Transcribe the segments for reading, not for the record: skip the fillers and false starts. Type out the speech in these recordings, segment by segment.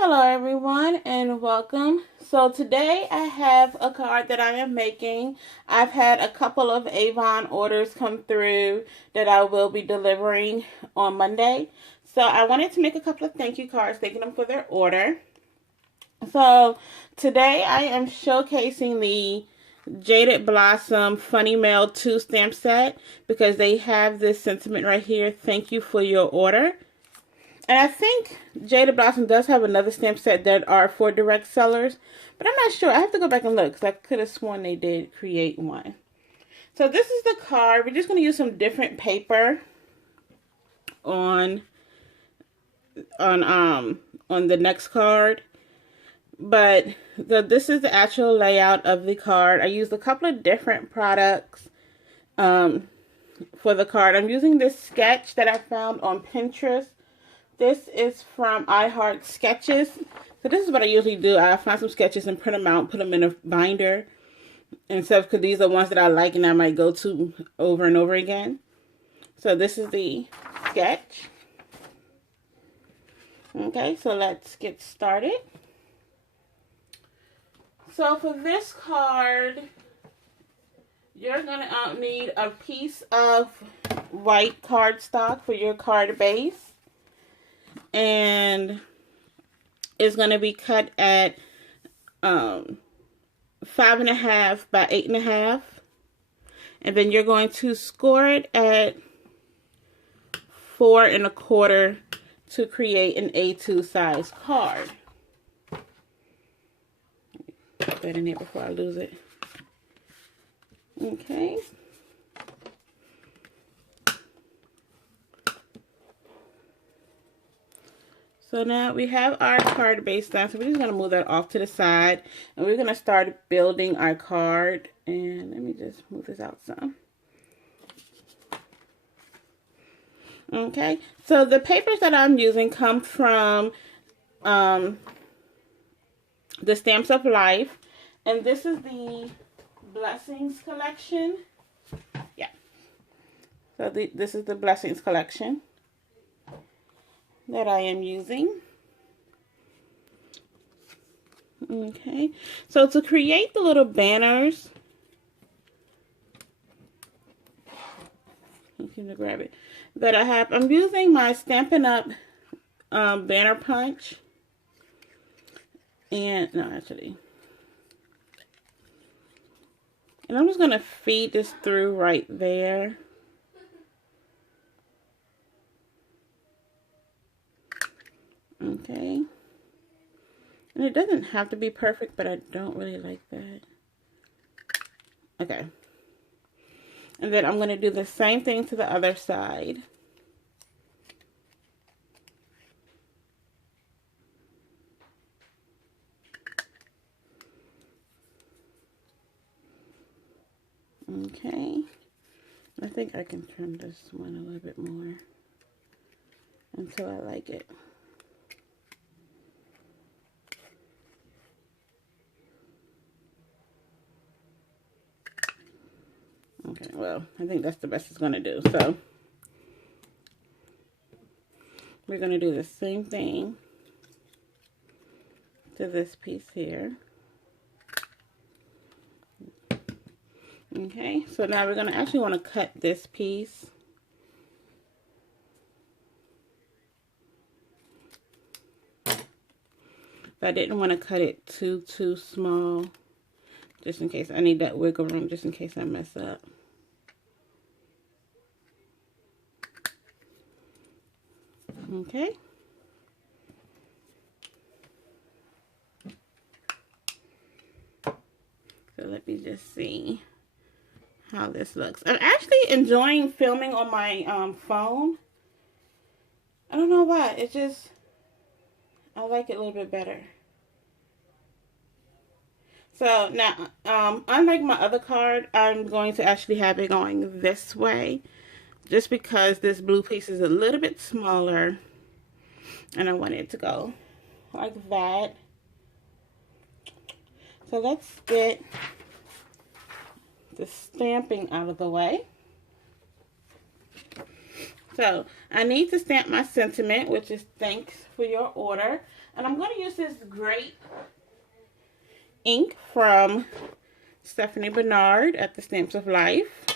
Hello everyone and welcome. So today I have a card that I am making. I've had a couple of Avon orders come through that I will be delivering on Monday. So I wanted to make a couple of thank you cards thanking them for their order. So today I am showcasing the Jaded Blossom Funny Mail 2 stamp set because they have this sentiment right here. Thank you for your order. And I think Jaded Blossom does have another stamp set that are for direct sellers. But I'm not sure. I have to go back and look because I could have sworn they did create one. So this is the card. We're just going to use some different paper on the next card. But this is the actual layout of the card. I used a couple of different products for the card. I'm using this sketch that I found on Pinterest. This is from I Heart Sketches. So this is what I usually do. I find some sketches and print them out, put them in a binder and stuff because these are ones that I like and I might go to over and over again. So this is the sketch. Okay, so let's get started. So for this card, you're going to need a piece of white cardstock for your card base. And it's going to be cut at 5.5 by 8.5, and then you're going to score it at 4.25 to create an A2 size card. Put that in there before I lose it. Okay. So now we have our card base done. So we're just going to move that off to the side. And we're going to start building our card. And let me just move this out some. Okay. So the papers that I'm using come from the Stamps of Life. And this is the Blessings collection. Yeah. So this is the Blessings collection that I am using. Okay, so to create the little banners, I'm going to grab it, that I have, I'm using my Stampin' Up! Banner punch. And, no, actually. And I'm just going to feed this through right there. Okay, and it doesn't have to be perfect, but I don't really like that. Okay, and then I'm going to do the same thing to the other side. Okay, I think I can trim this one a little bit more until I like it. Okay, well, I think that's the best it's going to do. So we're going to do the same thing to this piece here. Okay, so now we're going to actually want to cut this piece. But I didn't want to cut it too small, just in case. I need that wiggle room just in case I mess up. Okay. So let me just see how this looks. I'm actually enjoying filming on my phone. I don't know why. It just, I like it a little bit better. So now, unlike my other card, I'm going to actually have it going this way. Just because this blue piece is a little bit smaller. And I want it to go like that. So let's get the stamping out of the way. So I need to stamp my sentiment, which is thanks for your order. And I'm going to use this great ink from Stephanie Bernard at the Stamps of Life.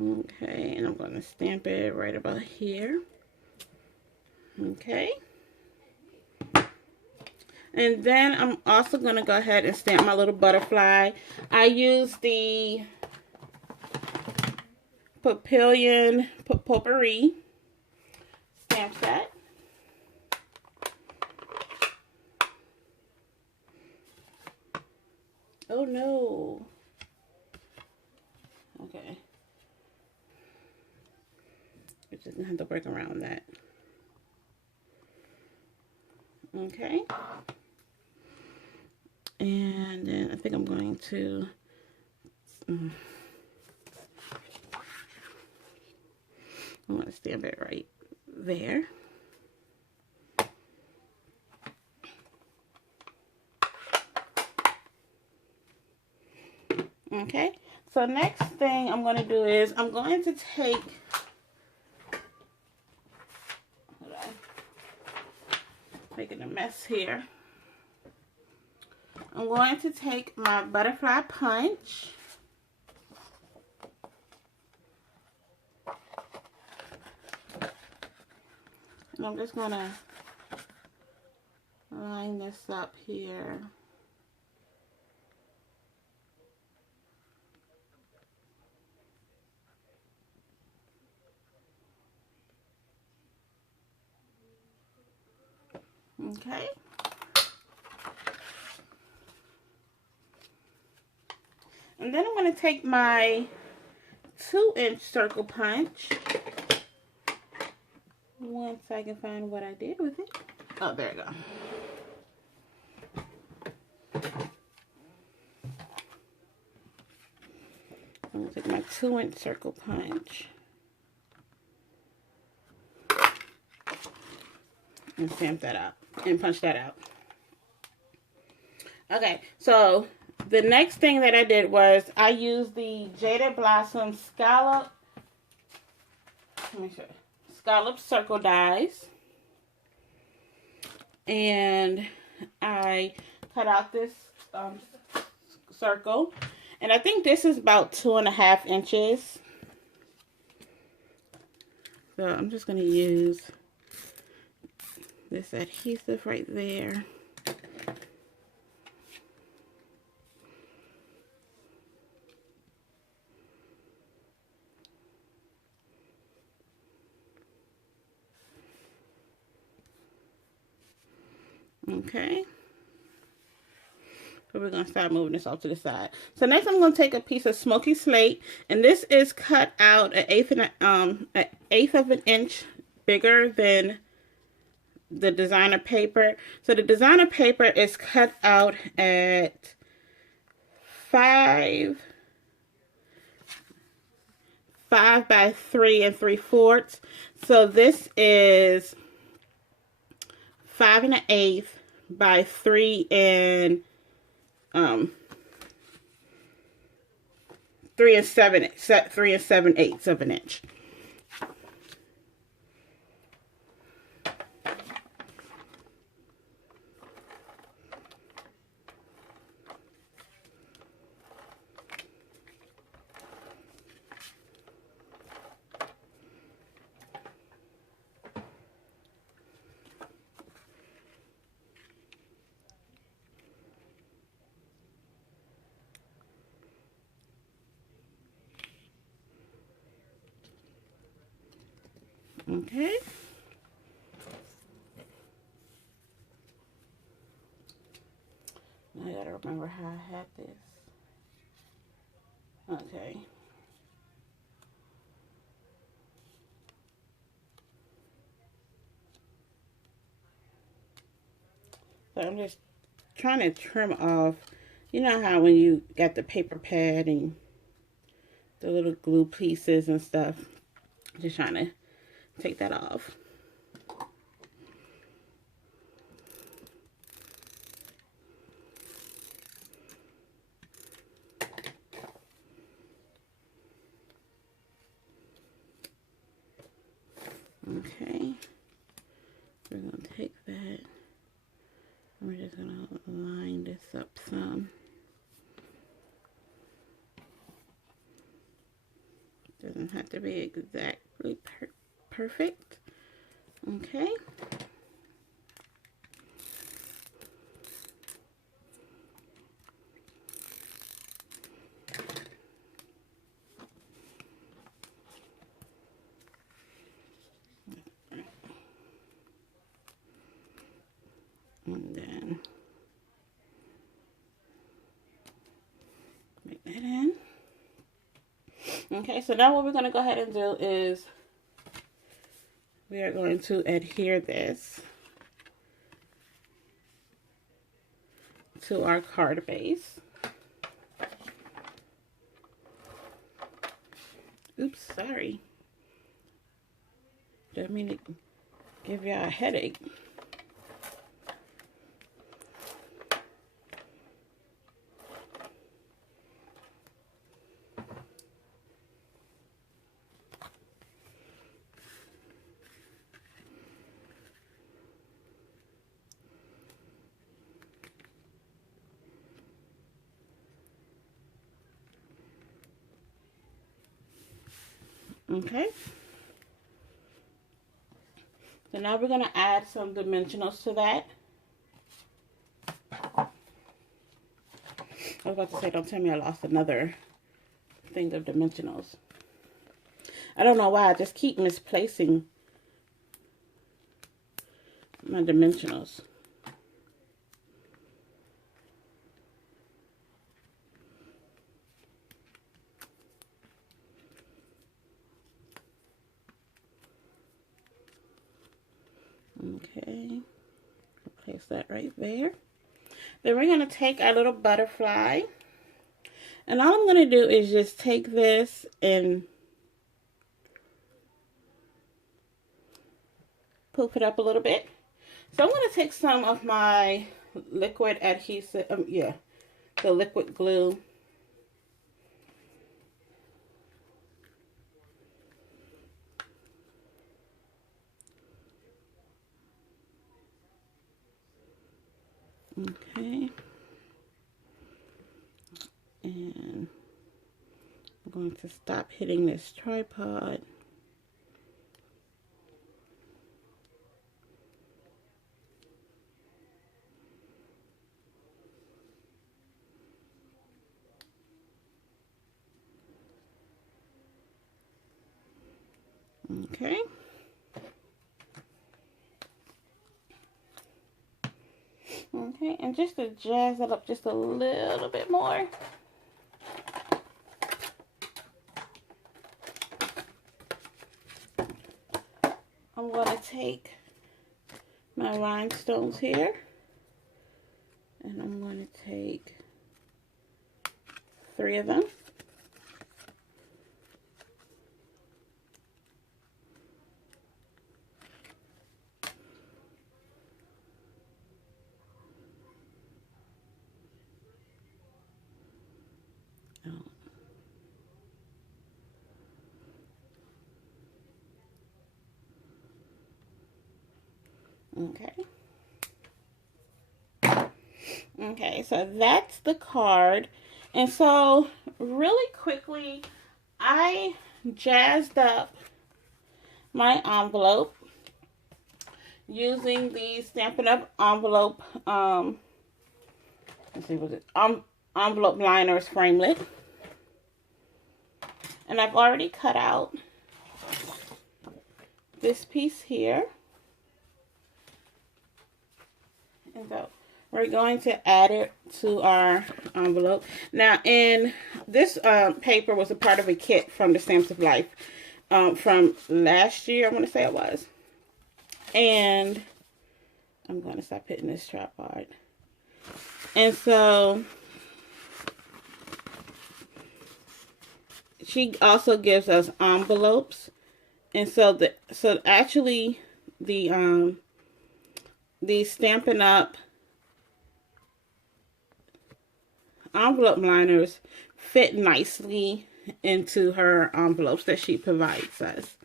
Okay, and I'm going to stamp it right about here. Okay. And then I'm also going to go ahead and stamp my little butterfly. I use the Papillion Potpourri stamp set. Oh no. Okay. We're just going to have to work around that. Okay. And then I think I'm going to I want to stamp it right there. Okay, so next thing I'm going to do is I'm going to take, making a mess here. I'm going to take my butterfly punch. And I'm just going to line this up here. Okay. And then I'm going to take my 2-inch circle punch. Once I can find what I did with it. Oh, there we go. I'm going to take my 2-inch circle punch and stamp that out and punch that out. Okay, so the next thing that I did was I used the Jaded Blossom scallop circle dies, and I cut out this circle, and I think this is about 2.5 inches. So I'm just going to use this adhesive right there. Okay. So we're going to start moving this off to the side. So next I'm going to take a piece of smoky slate, and this is cut out an eighth of an inch bigger than the designer paper. So the designer paper is cut out at 5 by 3 3/4. So this is 5 1/8 by 3 7/8 of an inch. Okay. I gotta remember how I had this. Okay. So I'm just trying to trim off. You know how when you got the paper pad and the little glue pieces and stuff. Just trying to take that off. Okay, we're going to take that. We're just going to line this up some. Doesn't have to be exactly perfect. Okay. And then make that in. Okay, so now what we're going to go ahead and do is we are going to adhere this to our card base. Oops, sorry. Didn't mean to give y'all a headache. Okay. So now we're going to add some dimensionals to that. I was about to say, don't tell me I lost another thing of dimensionals. I don't know why, I just keep misplacing my dimensionals. Okay, place that right there. Then we're going to take our little butterfly, and all I'm going to do is just take this and poof it up a little bit. So I'm going to take some of my liquid adhesive, the liquid glue. Okay, and I'm going to stop hitting this tripod. Okay. Okay, and just to jazz it up just a little bit more, I'm going to take my rhinestones here, and I'm going to take 3 of them. Okay. Okay, so that's the card. And so really quickly, I jazzed up my envelope using the Stampin' Up! Envelope, let's see, was it envelope liners framelit. And I've already cut out this piece here. And so we're going to add it to our envelope. Now, in this paper was a part of a kit from the Stamps of Life from last year, I want to say it was. And I'm going to stop hitting this tripod. And so she also gives us envelopes. And so actually the Stampin' Up! Envelope liners fit nicely into her envelopes that she provides us.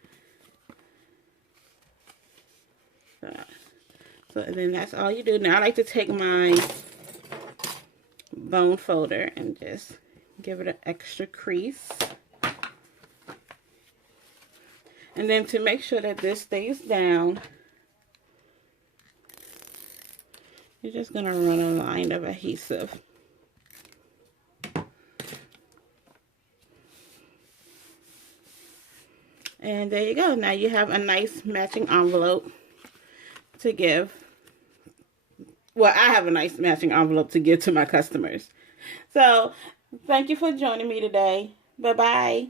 So then that's all you do. Now I like to take my bone folder and just give it an extra crease. And then to make sure that this stays down, you're just going to run a line of adhesive. And there you go. Now you have a nice matching envelope to give. Well, I have a nice matching envelope to give to my customers. So, thank you for joining me today. Bye-bye.